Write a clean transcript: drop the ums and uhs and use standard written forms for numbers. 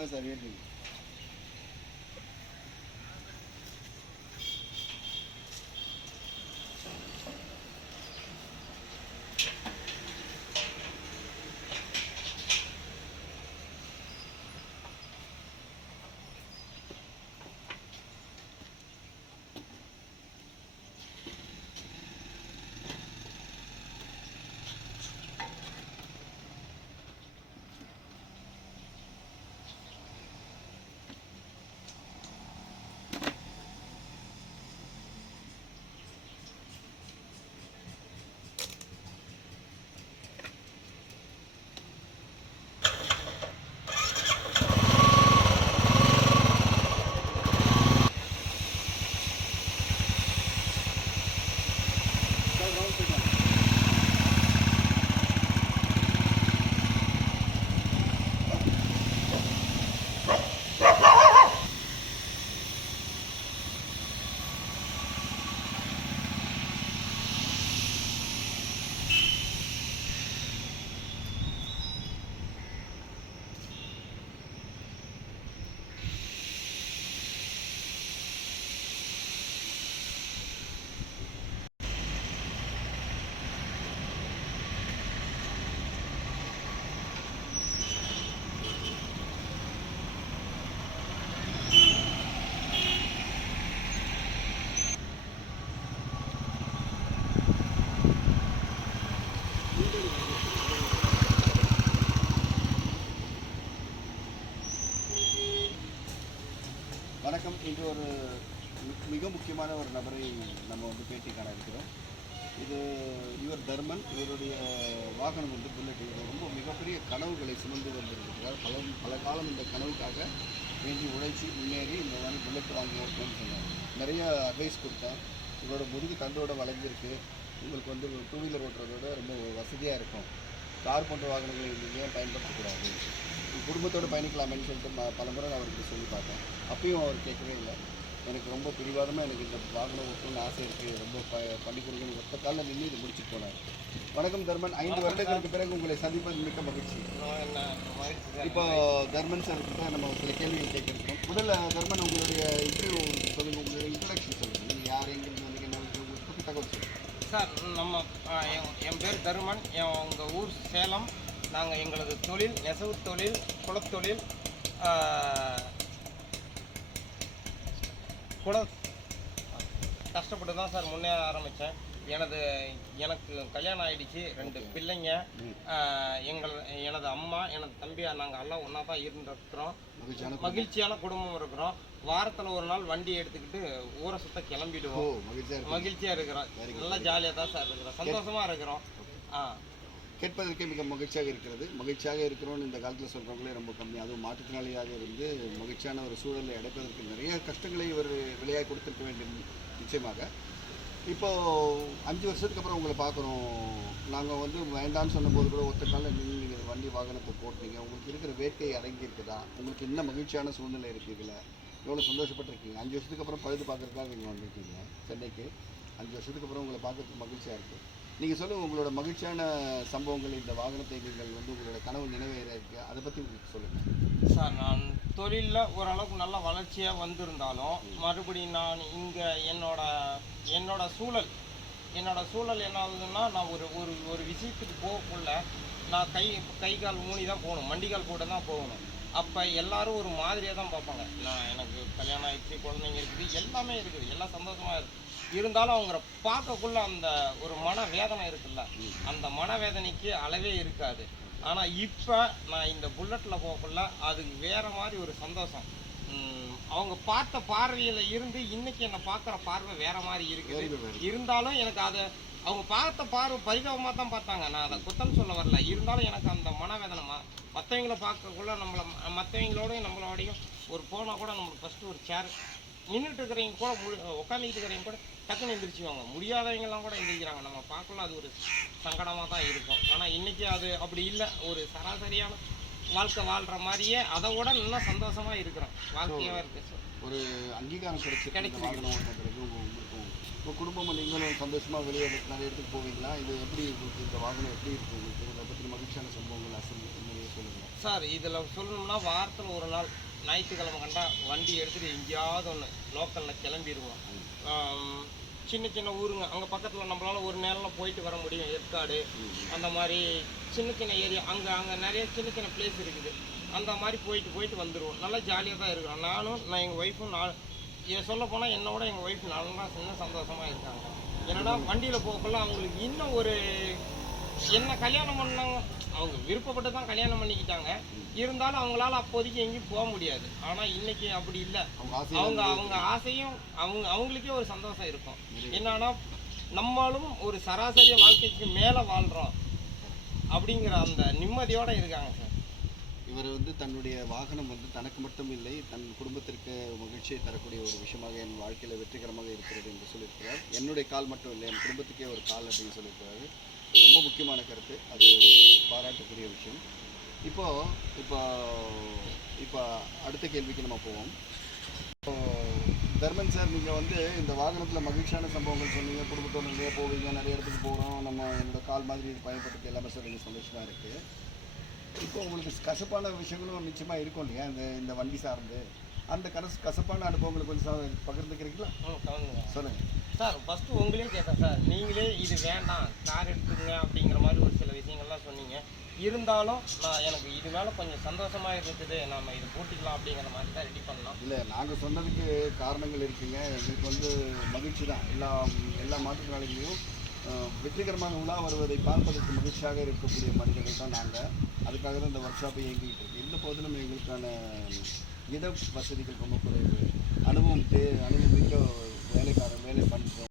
வாங்க சார் ஏறி. வணக்கம். இன்று ஒரு மிக முக்கியமான ஒரு நபரை நம்ம வந்து பேட்டி காண இருக்கிறோம். இவர் தர்மன். இவருடைய வாகனம் வந்து புல்லட். இவர் ரொம்ப மிகப்பெரிய கனவுகளை சுமந்து வந்திருக்கிறார். பல காலம் இந்த கனவுக்காக வேண்டி உழைச்சி முன்னேறி இந்த மாதிரி புல்லட் வாங்கி இருக்கணும்னு சொன்னார். நிறைய அட்வைஸ் கொடுத்தேன். இவரோட முதுகு தண்டோட வளைஞ்சிருக்கு. உங்களுக்கு வந்து டூ வீலர் ஓட்டுறதோட ரொம்ப வசதியாக இருக்கும். கார் போன்ற வாகனங்களை நீங்கள் பயன்படுத்தக்கூடாது, குடும்பத்தோடு பயணிக்கலாமேன்னு சொல்லிட்டு பல முறை நான் அவருக்கு சொல்லி பார்த்தேன். அப்பயும் அவர் கேட்கவே இல்லை. எனக்கு ரொம்ப பிடிவாதமாக எனக்கு இந்த வாகனம் ஓட்டணும்னு ஆசை இருக்குது, ரொம்ப பண்ணி கொடுக்கணும். ஒத்த காலில் நின்று இது முடிச்சுட்டு போனார். வணக்கம் தர்மன். 5 வருடங்களுக்கு பிறகு உங்களை சந்திப்பது மிக்க மகிழ்ச்சி. இப்போ தர்மன் சார்கிட்ட நம்ம சில கேள்விகள் கேட்குறோம். முதல்ல தர்மன், உங்களுடைய இன்டர்வியூ சொல்லுங்கள், உங்களுடைய இன்ட்ரடக்ஷன் சொல்லுங்கள். நீங்கள் யார், எங்கிருந்து வந்து என்ன உங்களுக்கு தகவல் சொல்லுங்கள் சார். என் பேர் தர்மன். உங்கள் ஊர் சேலம். நாங்கள் எங்களது தொழில் நெசவு தொழில், குலத்தொழில். கஷ்டப்பட்டு தான் சார் முன்னேற ஆரம்பித்தேன். எனக்கு கல்யாணம் ஆகிடுச்சு, 2 பிள்ளைங்க. எனது அம்மா, எனது தம்பி, நாங்கள் எல்லாம் ஒன்றா தான் இருந்துருக்குறோம். மகிழ்ச்சியான குடும்பம் இருக்கிறோம். வாரத்தில் ஒரு நாள் வண்டி எடுத்துக்கிட்டு ஊரை சுத்த கிளம்பிடுவோம். மகிழ்ச்சியாக இருக்கிறோம். நல்லா ஜாலியாக தான் சார் இருக்கிறோம், சந்தோஷமாக இருக்கிறோம். கேட்பதற்கே மிக மகிழ்ச்சியாக இருக்கிறது. மகிழ்ச்சியாக இருக்கிறோன்னு இந்த காலத்தில் சொல்கிறவங்களே ரொம்ப கம்மி. அதுவும் மாற்றுத்திறனாளியாக இருந்து மகிழ்ச்சியான ஒரு சூழலை அடைப்பதற்கு நிறைய கஷ்டங்களை இவர் விலையாக கொடுத்துருக்க வேண்டும். நிச்சயமாக இப்போது 5 வருஷத்துக்கு அப்புறம் உங்களை பார்க்குறோம். நாங்கள் வந்து வேண்டான்னு சொன்னபோது கூட ஒத்த காலில் நீங்கள் வண்டி வாகனத்தை போட்டீங்க. உங்களுக்கு இருக்கிற வேட்கை அடங்கி இருக்குதா? உங்களுக்கு என்ன மகிழ்ச்சியான சூழ்நிலை இருக்குதுல்ல? எவ்வளோ சந்தோஷப்பட்டிருக்கீங்க? 5 வருஷத்துக்கு அப்புறம் பழுது பார்க்குறதுக்காக நீங்கள் வந்திருக்கீங்க சென்னைக்கு. 5 வருஷத்துக்கு அப்புறம் உங்களை பார்க்குறதுக்கு மகிழ்ச்சியாக இருக்குது. நீங்கள் சொல்லுங்கள், உங்களோட மகிழ்ச்சியான சம்பவங்கள், இந்த வாகனத்தை நீங்கள் வந்து உங்களோட கனவு நிறைவேற இருக்குது, அதை பற்றி உங்களுக்கு சொல்லுங்கள் சார். நான் தொழிலில் ஓரளவுக்கு நல்ல வளர்ச்சியாக வந்திருந்தாலும் மறுபடியும் நான் இங்கே என்னோட சூழல் என்ன ஆகுதுன்னா, நான் ஒரு விஷயத்துக்கு போகக்குள்ள நான் கை கால் ஊனி தான் போகணும், மண்டிகால் போட்டு தான் போகணும். அப்போ எல்லோரும் ஒரு மாதிரியாக தான் பார்ப்பாங்க. எனக்கு கல்யாணம் ஆகிடுச்சு, குழந்தைங்க இருக்குது, எல்லாமே இருக்குது, எல்லாம் சந்தோஷமாக இருக்குது. இருந்தாலும் அவங்கள பார்க்கக்குள்ள அந்த ஒரு மனவேதனை இருக்குல்ல, அந்த மனவேதனைக்கு அளவே இருக்காது. ஆனால் இப்போ நான் இந்த புல்லட்டில் போகக்குள்ள அது வேறு மாதிரி ஒரு சந்தோஷம். அவங்க பார்த்த பார்வையில் இருந்து இன்றைக்கி என்னை பார்க்குற பார்வை வேறு மாதிரி இருக்குது. இருந்தாலும் எனக்கு அதை அவங்க பார்த்த பார்வை பரிதாபமாக தான் பார்த்தாங்க. நான் அதை குத்தம் சொல்ல வரல. இருந்தாலும் எனக்கு அந்த மனவேதனை மற்றவங்கள பார்க்கக்குள்ள மற்றவங்களோடையும் நம்மளோடையும் ஒரு போனால் கூட நம்மளுக்கு ஃபஸ்ட்டு ஒரு சேர் நின்றுட்டு இருக்கிறவங்க கூட உட்காந்துக்கிட்டு இருக்கிறவங்க கூட டக்குன்னு எந்திரிச்சுவாங்க. முடியாதவங்கெல்லாம் கூட எந்திரிக்கிறாங்க. நம்ம பார்க்கலாம் அது ஒரு சங்கடமாக தான் இருக்கும். ஆனால் இன்றைக்கி அது அப்படி இல்லை. ஒரு சராசரியான வாழ்க்கை வாழ்கிற மாதிரியே அதை விட நல்லா சந்தோஷமாக இருக்கிறோம். வாழ்க்கையாக இருக்குது. ஒரு அங்கீகாரம் கிடைக்கும். உங்கள் குடும்பம் நீங்களும் சந்தோஷமாக வெளியே நிறைய இடத்துக்கு போவீங்களா? இது எப்படி இந்த வாகனம் எப்படி இருக்குது உங்களுக்கு? இதை பற்றி மகிழ்ச்சியான சம்பவங்கள் அசல் நிறைய சொல்லுங்கள். சார் இதில் சொல்லணும்னா வாரத்தில் ஒரு நாள் ஞாயிற்றுக்கிழமை கண்டா வண்டி எடுத்துகிட்டு எங்கேயாவது ஒன்று லோக்கலில் கிளம்பிடுவோம். சின்ன சின்ன ஊருங்க அங்கே பக்கத்தில் நம்மளால ஒரு நேரில் போயிட்டு வர முடியும். ஏற்காடு அந்த மாதிரி சின்ன சின்ன ஏரியா, அங்கே நிறைய சின்ன சின்ன பிளேஸ் இருக்குது. அந்த மாதிரி போயிட்டு வந்துடுவோம். நல்லா ஜாலியாக தான் இருக்கிறோம். நான் எங்கள் ஒய்ஃபும் இதை சொல்ல போனால் என்னோட எங்கள் ஒய்ஃப் நல்லா சின்ன சந்தோஷமாக இருக்காங்க. என்னடா வண்டியில் போகக்குள்ள அவங்களுக்கு இன்னும் ஒரு என்ன கல்யாணம் பண்ணாங்க, அவங்க விருப்பப்பட்டு தான் கல்யாணம் பண்ணிக்கிட்டாங்க. இருந்தாலும் அவங்களால அப்போதைக்கு எங்கேயும் போக முடியாது. ஆனால் இன்னைக்கு அப்படி இல்லை. அவங்க ஆசையும் அவங்களுக்கே ஒரு சந்தோஷம் இருக்கும். என்னன்னா நம்மளும் ஒரு சராசரி வாழ்க்கைக்கு மேலே வாழ்கிறோம் அப்படிங்கிற அந்த நிம்மதியோடு இருக்காங்க சார். இவர் தன்னுடைய வாகனம் தனக்கு மட்டும் இல்லை, தன் குடும்பத்திற்கு மகிழ்ச்சியை தரக்கூடிய ஒரு விஷயமாக என் வாழ்க்கையில் வெற்றிகரமாக இருக்கிறது என்று சொல்லியிருக்கிறார். என்னுடைய கால் மட்டும் இல்லை, என் குடும்பத்துக்கே ஒரு கால் அப்படின்னு சொல்லியிருக்கிறாரு. ரொம்ப முக்கியமான கருத்து, அது பாராட்டக்கூடிய விஷயம். இப்போ அடுத்த கேள்விக்கு நம்ம போவோம். தர்மன் சார், நீங்கள் இந்த வாகனத்தில் மகிழ்ச்சியான சம்பவங்கள் சொன்னீங்க, குடும்பத்தோடு நிறைய போவீங்க, நிறைய இடத்துக்கு போகிறோம், நம்ம என்னோட கால் மாதிரி பயன்படுத்தி எல்லாமே சொல்லுங்க, சந்தோஷமாக இருக்குது. இப்போ உங்களுக்கு கசப்பான விஷயங்களும் நிச்சயமாக இருக்கும் இல்லையா, இந்த வண்டி சார்ந்து அந்த கசப்பான அனுபவங்களை கொஞ்சம் பகிர்ந்துக்கிறீங்களா? சொல்லுங்கள் சார். ஃபஸ்ட்டு உங்களே கேட்டேன் சார், நீங்களே இது வேண்டாம் கார் எடுத்துங்க அப்படிங்கிற மாதிரி ஒரு சில விஷயங்கள்லாம் சொன்னீங்க. இருந்தாலும் எனக்கு இது மேலே கொஞ்சம் சந்தோஷமாக இருக்குது, நம்ம இது போட்டிக்கலாம் அப்படிங்கிற மாதிரி தான் ரெடி பண்ணலாம். இல்லை, நாங்கள் சொன்னதுக்கு காரணங்கள் இருக்குங்க. எங்களுக்கு மகிழ்ச்சி தான். எல்லா மாற்றுத்திறனாளிகளையும் வெற்றிகரமாக உலா வருவதை பார்ப்பதற்கு மகிழ்ச்சியாக இருக்கக்கூடிய மனிதர்கள் தான் நாங்கள். அதுக்காக தான் இந்த ஒர்க் ஷாப்பை இயங்கிக்கிட்டு இருக்கு. இந்த போதிலும் எங்களுக்கான இட வசதிகள் ரொம்ப குறைவு. அனுபவம் மிக்க வேலை பண்ணுறோம்.